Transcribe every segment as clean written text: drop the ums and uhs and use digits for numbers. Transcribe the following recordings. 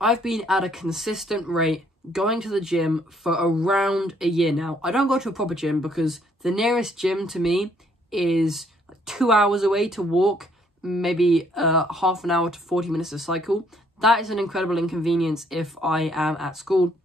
I've been at a consistent rate going to the gym for around a year now. I don't go to a proper gym because the nearest gym to me is 2 hours away to walk, maybe half an hour to 40 minutes to cycle. That is an incredible inconvenience if I am at school.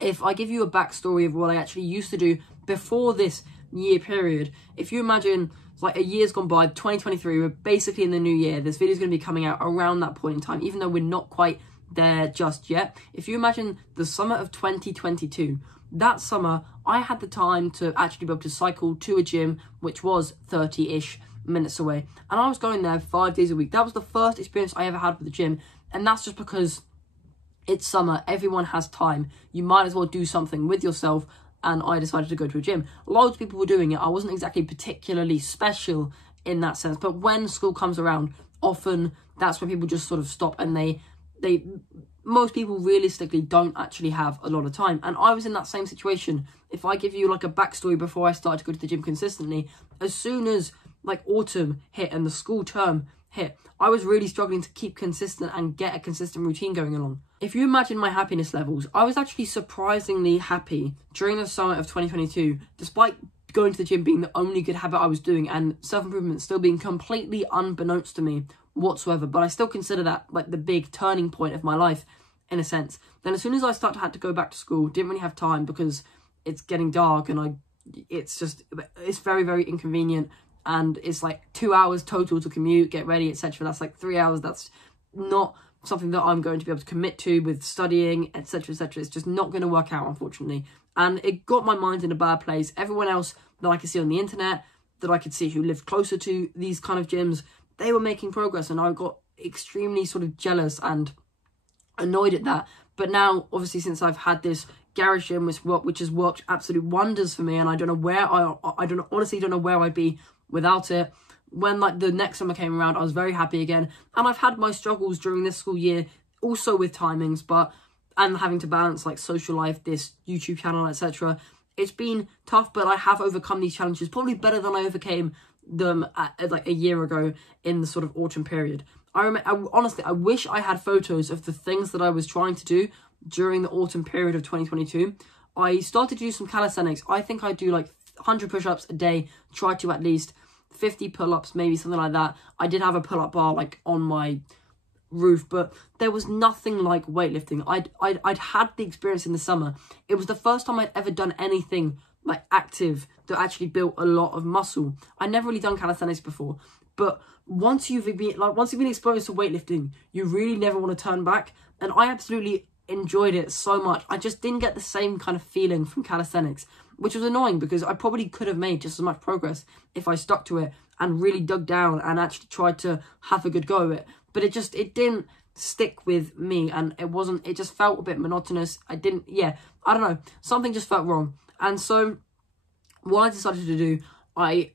If I give you a backstory of what I actually used to do before this year period, if you imagine like a year's gone by, 2023, we're basically in the new year. This video is going to be coming out around that point in time, even though we're not quite there just yet. If you imagine the summer of 2022, that summer I had the time to actually be able to cycle to a gym which was 30-ish minutes away, and I was going there 5 days a week. That was the first experience I ever had with the gym, and that's just because it's summer, everyone has time, you might as well do something with yourself. And I decided to go to a gym. Loads of people were doing it. I wasn't exactly particularly special in that sense, but when school comes around, often that's when people just sort of stop, and most people realistically don't actually have a lot of time. And I was in that same situation. If I give you like a backstory before I started to go to the gym consistently, as soon as like autumn hit and the school term hit, I was really struggling to keep consistent and get a consistent routine going along. If you imagine my happiness levels, I was actually surprisingly happy during the summer of 2022, despite going to the gym being the only good habit I was doing and self-improvement still being completely unbeknownst to me whatsoever. But I still consider that like the big turning point of my life in a sense. Then as soon as I had to go back to school, didn't really have time because it's getting dark and it's very, very inconvenient. And it's like 2 hours total to commute, get ready, etc. That's like 3 hours. That's not something that I'm going to be able to commit to with studying, etc., etc. It's just not going to work out, unfortunately. And it got my mind in a bad place. Everyone else that I could see on the internet, that I could see who lived closer to these kind of gyms, they were making progress, and I got extremely sort of jealous and annoyed at that. But now, obviously, since I've had this garage gym, which has worked absolute wonders for me, and I don't know where honestly don't know where I'd be without it. When like the next summer came around, I was very happy again, and I've had my struggles during this school year also with timings, and having to balance like social life, this YouTube channel, etc. It's been tough, but I have overcome these challenges probably better than I overcame them at like a year ago in the sort of autumn period. Honestly, I wish I had photos of the things that I was trying to do during the autumn period of 2022. I started to do some calisthenics. I think I do like 100 push-ups a day, try to at least 50 pull-ups, maybe something like that. I did have a pull-up bar like on my roof, but there was nothing like weightlifting. I'd had the experience in the summer. It was the first time I'd ever done anything like active that actually built a lot of muscle. I'd never really done calisthenics before, but once you've been exposed to weightlifting, you really never want to turn back. And I absolutely enjoyed it so much. I just didn't get the same kind of feeling from calisthenics, which was annoying because I probably could have made just as much progress if I stuck to it and really dug down and actually tried to have a good go at it. But it didn't stick with me, and it just felt a bit monotonous. I don't know, something just felt wrong. And so what I decided to do, I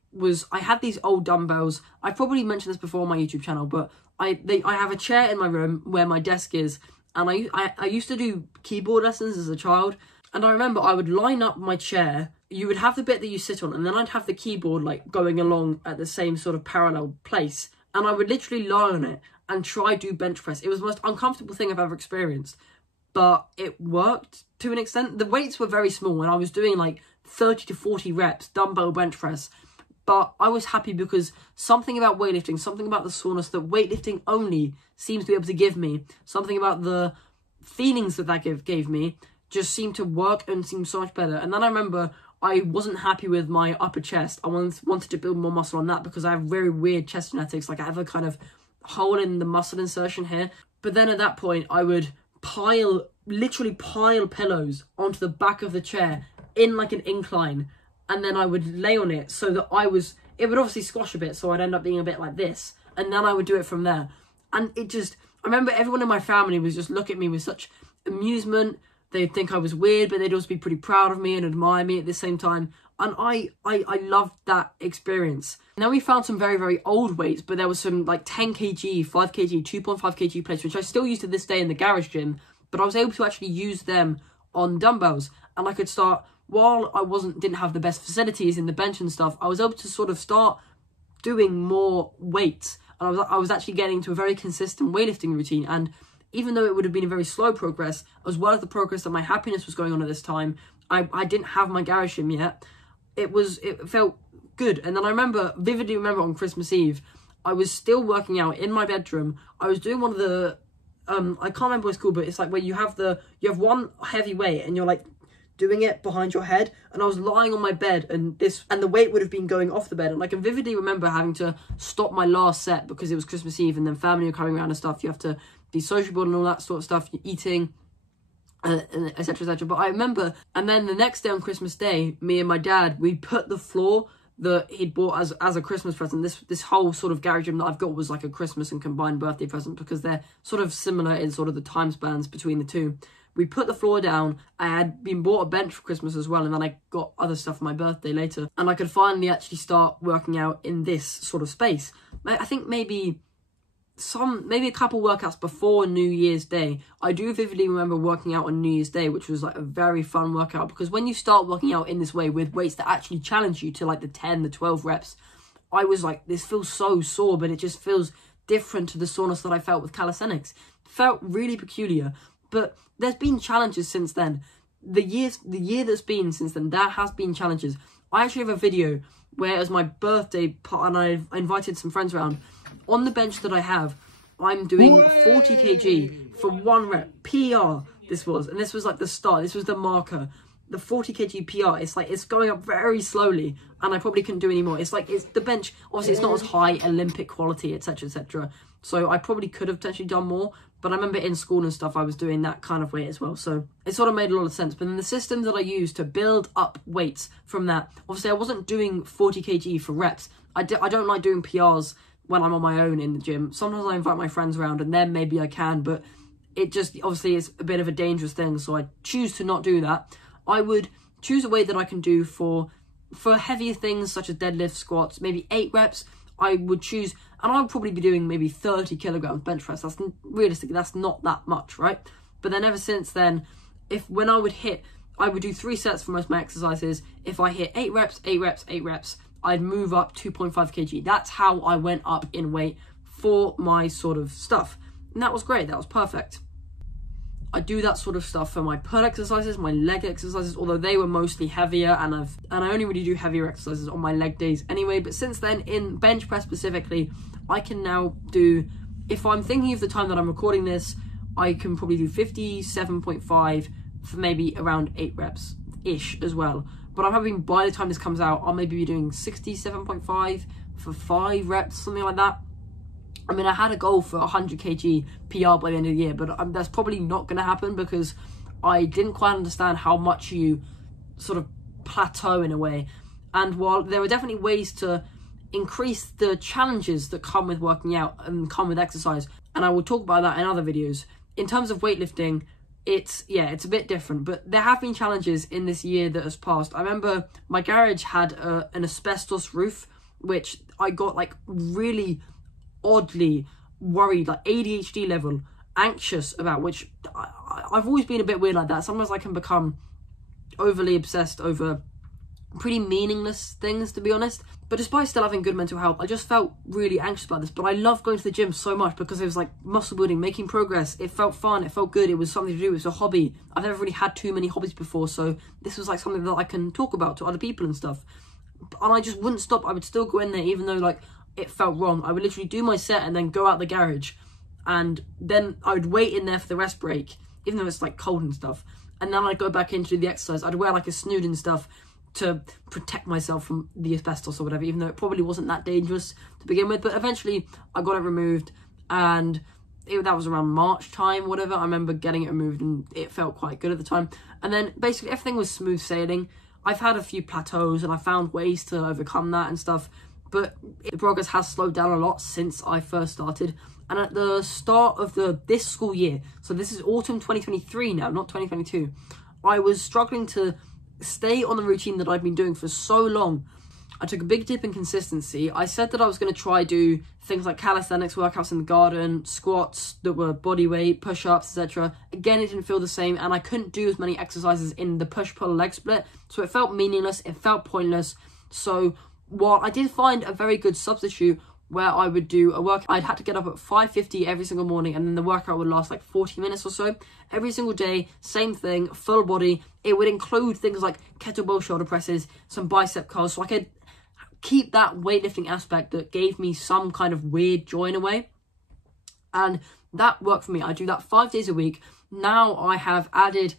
had these old dumbbells. I've probably mentioned this before on my YouTube channel, but I have a chair in my room where my desk is, and I used to do keyboard lessons as a child. And I remember I would line up my chair, you would have the bit that you sit on, and then I'd have the keyboard like going along at the same sort of parallel place. And I would literally lie on it and try to do bench press. It was the most uncomfortable thing I've ever experienced, but it worked to an extent. The weights were very small, and I was doing like 30 to 40 reps, dumbbell bench press. But I was happy because something about weightlifting, something about the soreness that weightlifting only seems to be able to give me, something about the feelings that gave me, just seemed to work and seemed so much better. And then I remember I wasn't happy with my upper chest. I wanted to build more muscle on that because I have very weird chest genetics. Like I have a kind of hole in the muscle insertion here. But then at that point, I would literally pile pillows onto the back of the chair in like an incline. And then I would lay on it so that it would obviously squash a bit. So I'd end up being a bit like this. And then I would do it from there. And I remember everyone in my family was just look at me with such amusement. They'd think I was weird, but they'd also be pretty proud of me and admire me at the same time. And I loved that experience. Now we found some very, very old weights, but there was some like 10 kg, 5 kg, 2.5 kg plates, which I still use to this day in the garage gym, but I was able to actually use them on dumbbells. And I could start, while I didn't have the best facilities in the bench and stuff, I was able to sort of start doing more weights. And I was actually getting to a very consistent weightlifting routine. And even though it would have been a very slow progress, as well as the progress that my happiness was going on at this time, I didn't have my garage gym yet. It felt good. And then I vividly remember on Christmas Eve, I was still working out in my bedroom. I was doing one of the, I can't remember what it's called, but it's like where you have one heavy weight and you're like doing it behind your head, and I was lying on my bed, and the weight would have been going off the bed, and I can vividly remember having to stop my last set because it was Christmas Eve, and then family were coming around and stuff. You have to be sociable and all that sort of stuff. You're eating, etc, etc. But I remember, and then the next day on Christmas Day, me and my dad, we put the floor that he'd bought as a Christmas present. This whole sort of garage gym that I've got was like a Christmas and combined birthday present, because they're sort of similar in sort of the time spans between the two. We put the floor down. I had been bought a bench for Christmas as well, and then I got other stuff for my birthday later. And I could finally actually start working out in this sort of space. I think maybe a couple workouts before New Year's Day. I do vividly remember working out on New Year's Day, which was like a very fun workout, because when you start working out in this way with weights that actually challenge you to like the 10, the 12 reps, I was like, this feels so sore, but it just feels different to the soreness that I felt with calisthenics. It felt really peculiar. But there's been challenges since then. The year that's been since then, there has been challenges. I actually have a video where, as my birthday, and I invited some friends around. On the bench that I have, I'm doing 40 kg for 1 rep. PR, this was. And this was like the start. This was the marker. The 40 kg PR, it's going up very slowly, and I probably couldn't do any more. It's the bench, obviously it's not as high Olympic quality, etc, etc. So I probably could have potentially done more, but I remember in school and stuff, I was doing that kind of weight as well. So it sort of made a lot of sense. But then the system that I used to build up weights from that, obviously I wasn't doing 40 kg for reps. I don't like doing PRs when I'm on my own in the gym. Sometimes I invite my friends around, and then maybe I can, but it just obviously is a bit of a dangerous thing. So I choose to not do that. I would choose a weight that I can do for heavier things such as deadlift, squats, maybe 8 reps. I would choose, and I would probably be doing maybe 30 kilograms bench press. That's realistically, that's not that much, right? But then ever since then, when I would do 3 sets for most of my exercises. If I hit 8 reps, 8 reps, 8 reps, I'd move up 2.5 kg. That's how I went up in weight for my sort of stuff. And that was great. That was perfect. I do that sort of stuff for my pull exercises, my leg exercises, although they were mostly heavier, and I only really do heavier exercises on my leg days anyway. But since then, in bench press specifically, I can now do, if I'm thinking of the time that I'm recording this, I can probably do 57.5 for maybe around 8 reps-ish as well. But I'm hoping by the time this comes out, I'll maybe be doing 67.5 for 5 reps, something like that. I mean, I had a goal for 100 kg PR by the end of the year, but that's probably not going to happen, because I didn't quite understand how much you sort of plateau in a way. And while there are definitely ways to increase the challenges that come with working out and come with exercise, and I will talk about that in other videos, in terms of weightlifting, it's a bit different. But there have been challenges in this year that has passed. I remember my garage had an asbestos roof, which I got like really oddly worried, like ADHD level, anxious about, which I've always been a bit weird like that. Sometimes I can become overly obsessed over pretty meaningless things, to be honest. But despite still having good mental health, I just felt really anxious about this. But I love going to the gym so much because it was like muscle building, making progress. It felt fun, it felt good, it was something to do, it was a hobby. I've never really had too many hobbies before, so this was like something that I can talk about to other people and stuff. And I just wouldn't stop. I would still go in there even though like it felt wrong. I would literally do my set and then go out the garage, and then I would wait in there for the rest break, even though it's like cold and stuff. And then I'd go back in to do the exercise. I'd wear like a snood and stuff to protect myself from the asbestos or whatever, even though it probably wasn't that dangerous to begin with. But eventually I got it removed, and that was around March time, whatever. I remember getting it removed and it felt quite good at the time. And then basically everything was smooth sailing. I've had a few plateaus and I found ways to overcome that and stuff, but the progress has slowed down a lot since I first started. And at the start of this school year, so this is autumn 2023 now, not 2022, I was struggling to stay on the routine that I've been doing for so long. I took a big dip in consistency. I said that I was going to try do things like calisthenics workouts in the garden, squats that were body weight, push-ups, etc. Again, it didn't feel the same, and I couldn't do as many exercises in the push-pull leg split, so it felt meaningless, it felt pointless. So while I did find a very good substitute where I would do a workout. I'd had to get up at 5:50 every single morning, and then the workout would last like 40 minutes or so. Every single day, same thing, full body. It would include things like kettlebell shoulder presses, some bicep curls, so I could keep that weightlifting aspect that gave me some kind of weird joy in a way. And that worked for me. I do that 5 days a week. Now I have added,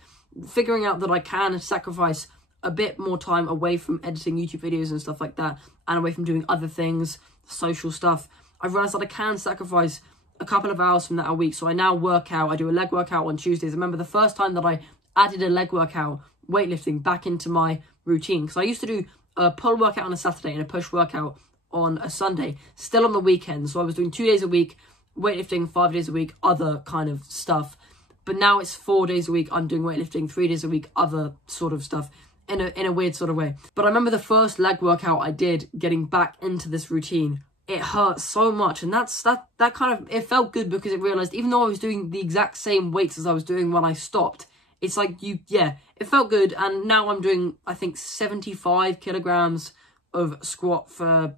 figuring out that I can sacrifice a bit more time away from editing YouTube videos and stuff like that, and away from doing other things, social stuff. I've realised that I can sacrifice a couple of hours from that a week. So I now work out. I do a leg workout on Tuesdays. I remember the first time that I added a leg workout, weightlifting, back into my routine. Because I used to do a pull workout on a Saturday and a push workout on a Sunday, still on the weekend. So I was doing 2 days a week, weightlifting 5 days a week, other kind of stuff. But now it's 4 days a week, I'm doing weightlifting, 3 days a week, other sort of stuff, in a weird sort of way. But I remember the first leg workout I did, getting back into this routine, it hurt so much. And that kind of, it felt good because it realised, even though I was doing the exact same weights as I was doing when I stopped, it's like, it felt good. And now I'm doing, I think, 75 kilograms of squat for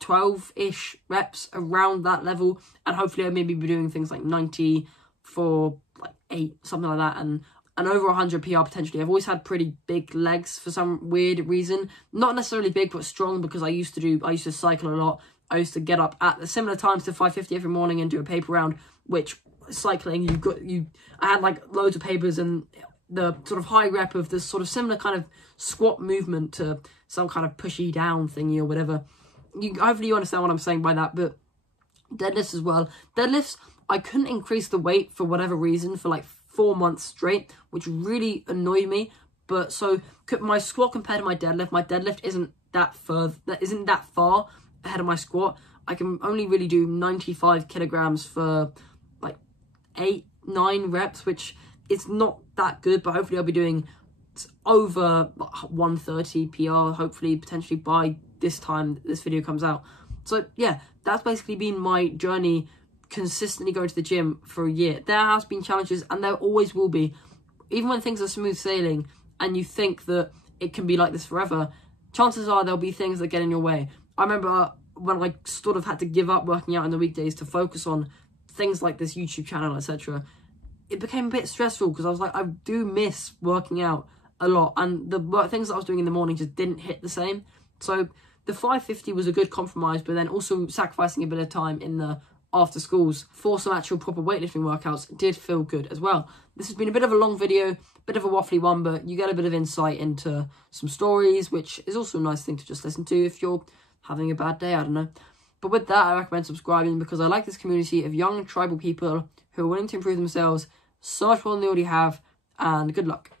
12-ish reps, around that level. And hopefully I'll maybe be doing things like 90 for like 8, something like that, and over 100 PR potentially. I've always had pretty big legs for some weird reason. Not necessarily big, but strong, because I used to cycle a lot. I used to get up at the similar times to 5:50 every morning and do a paper round, which cycling, I had like loads of papers and the sort of high rep of this sort of similar kind of squat movement to some kind of pushy down thingy or whatever. Hopefully you understand what I'm saying by that. But deadlifts as well. Deadlifts, I couldn't increase the weight for whatever reason for like 4 months straight, which really annoyed me. But so my squat compared to my deadlift isn't that far ahead of my squat. I can only really do 95 kilograms for like 8-9 reps, which is not that good, but hopefully I'll be doing over 130 PR, hopefully, potentially by this time this video comes out. So yeah, that's basically been my journey, consistently going to the gym for a year. There has been challenges, and there always will be. Even when things are smooth sailing and you think that it can be like this forever, chances are there'll be things that get in your way. I remember when I sort of had to give up working out in the weekdays to focus on things like this YouTube channel, etc. It became a bit stressful because I was like, I do miss working out a lot, and the things that I was doing in the morning just didn't hit the same. So the 5:50 was a good compromise, but then also sacrificing a bit of time in the after schools for some actual proper weightlifting workouts did feel good as well. This has been a bit of a long video, bit of a waffly one, but you get a bit of insight into some stories, which is also a nice thing to just listen to if you're having a bad day, I don't know. But with that, I recommend subscribing, because I like this community of young tribal people who are willing to improve themselves so much more than they already have, and good luck.